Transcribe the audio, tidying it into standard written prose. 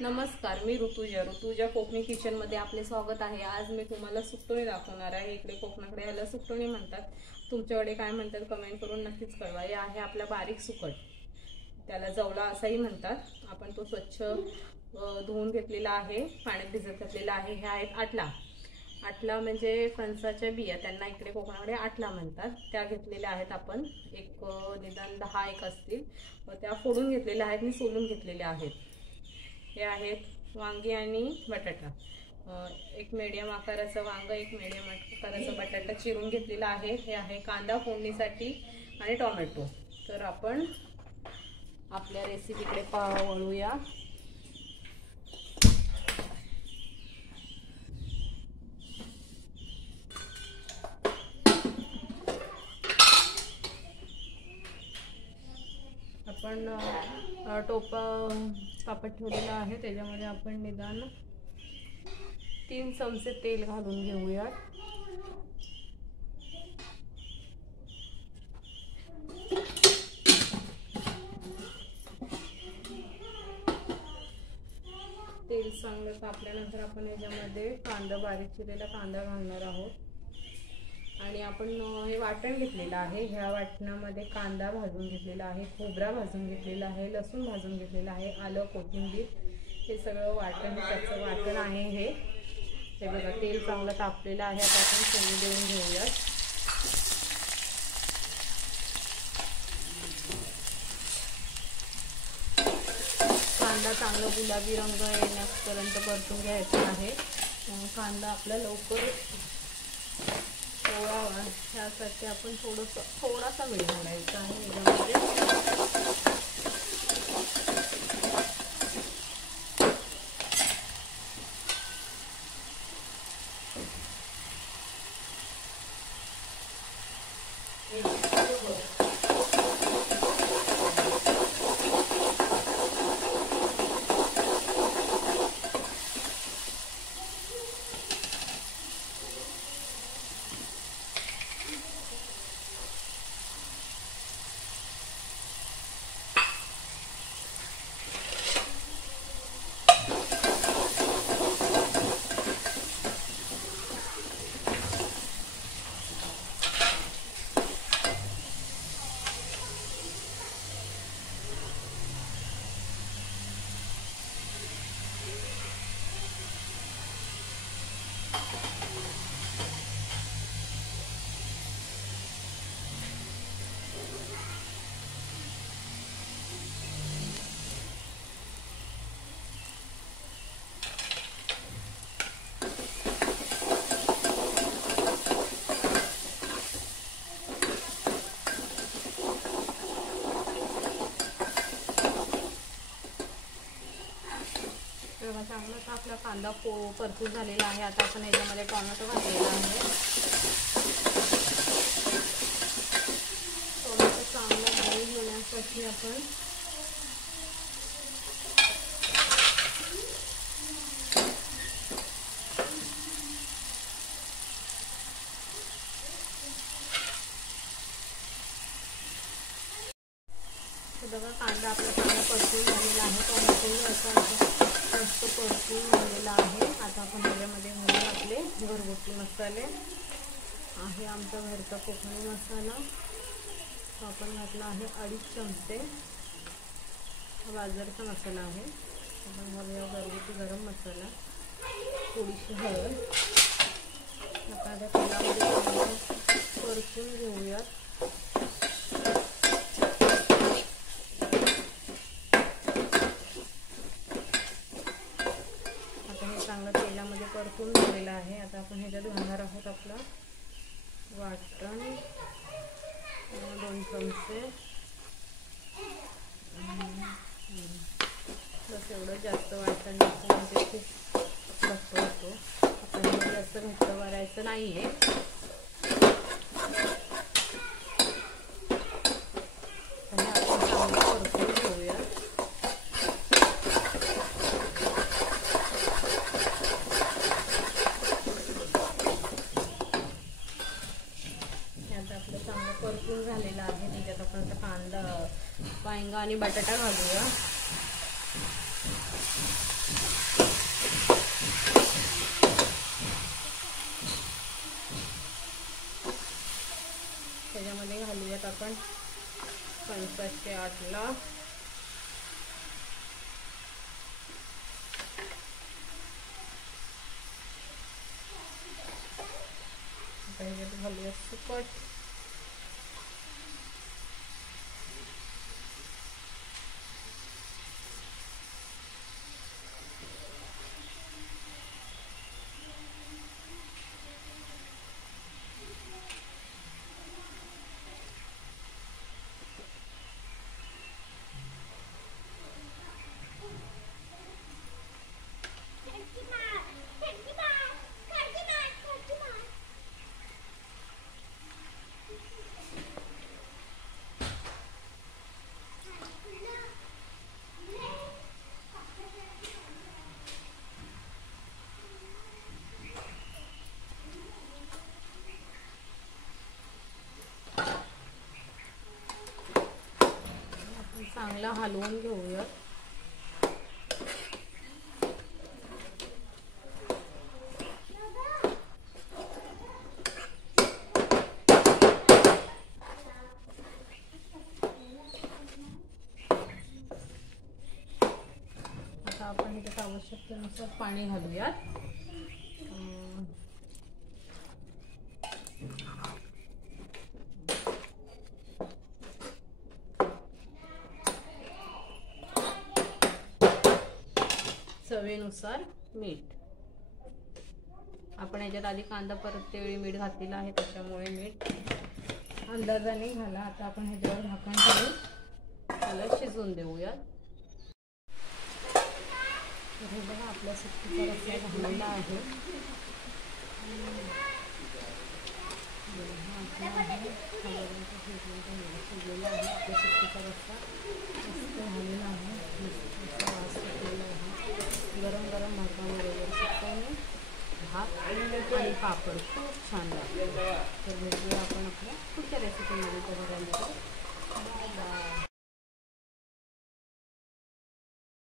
नमस्कार, मी ऋतुजा कोकणी किचन मध्ये आपले स्वागत आहे। आज मी तुम्हाला सुकटोणी दाखवणार आहे। इकडे कोकणाकडे याला सुकटोणी म्हणतात, तुमच्याकडे काय म्हणतात कमेंट करून नक्कीच कळवा। हे आहे आपला बारीक सुकट, त्याला जवला असाही म्हणतात। आपण तो स्वच्छ धुवून घेतलेला आहे, पाण्यात भिजत घातलेला आहे। हे आहेत आटला म्हणजे फणसाच्या बिया, त्यांना इकडे कोकणाकडे आटला म्हणतात। त्या घेतलेल्या आहेत आपण, एक निदान 10 असतील, त्या फोडून घेतलेल्या आहेत आणि सोलून घेतलेल्या आहेत। हे आहेत वांगी आणि बटाटा, एक मीडियम आकाराचा वांग, एक मीडियम आकाराचा बटाटा चिरून घेतलेला आहे। हे आहे कांदा फोडणीसाठी आणि टोमॅटो। तर आपण आपल्या रेसिपीकडे वळूया। आपण टोपा कापड ठेवलेला आहे, त्याच्यामध्ये आपण निदान 3 चमचे तेल घालून घेऊया। तेल चांगलं तापल्यानंतर आपण याच्यामध्ये कांदा, बारीक चिरलेला कांदा घालणार आहोत। आणि आपण हे वाटण घेतलेलं आहे। ह्या वाटणामध्ये कांदा भाजून घेतलेला आहे, खोबरा भाजून घेतलेला आहे, लसूण भाजून घेतलेला आहे, आलं, कोथिंबीर, हे सगळं वाटण, त्याचं वाटण आहे हे बघा। तेल चांगलं तापलेलं आहे, आता आपण फोडणी देऊन घेऊया। कांदा चांगला गुलाबी रंग येण्यापर्यंत परतून घ्यायचा आहे। कांदा आपला लवकर पोळावा यासाठी आपण थोडासा वेळ घालायचा आहे याच्यामध्ये। चांगला आपला कांदा परतून झालेला आहे। आता आपण याच्यामध्ये टोमॅटो घातलेला आहे। टोमॅटो चांगला बॉईल होण्यासाठी आपण बघा, कांदा आपला चांगला परतून झालेला आहे, टोमॅटोही असं मस्त परतून झालेला आहे। आता आपण ह्याच्यामध्ये घालून आपले घरगुती मसाले आहे, आमचा घरचा कोकणी मसाला आपण घातला आहे 2.5 चमचे। हा बाजारचा मसाला आहे। आपण घालूया घरगुती गरम मसाला, थोडीशी हळद। आता त्या तेलामध्ये परतून घेऊयात। चांगला तेलामध्ये परतून झालेला आहे। आता आपण ह्याच्यात घालणार आहोत आपला वाटण, 2 चमचे, बस एवढं। जास्त वाटण म्हणजे खूप घट्ट होतो, आपल्याला जास्त घट्ट करायचं नाहीये। आपण चांगलं परतून घेऊया। आपलं चांगलं परतून झालेलं आहे। त्याच्यात आपण कांदा, वांगा आणि बटाटा घालूया। लाटला. घालूया सुकट. चांगला हलवून घेऊया. आता आपण ह्याच्यात आवश्यकतेनुसार पाणी घालूयात. चवीनुसार मीठ. आपण याच्यात आधी कांदा परतते वेळी मीठ घातलेलं आहे, त्याच्यामुळे मीठ अंदाजाने घाला. आता आपण ह्याच्यावर झाकण ठेवून त्याला शिजवून देऊया. हे बघा आपला सुक्कीचा रस्सा झालेला आहे. शिजलेला आहे आपला सुक्कीचा रस्सा. मस्त झालेला आहे. गरम गरम भाताबरोबर सुक्काने भात आणि पापड खूप छान लागतो. तर भेटूया आपण आपल्या पुढच्या रेसिपीमध्ये. बघायला. Bye bye.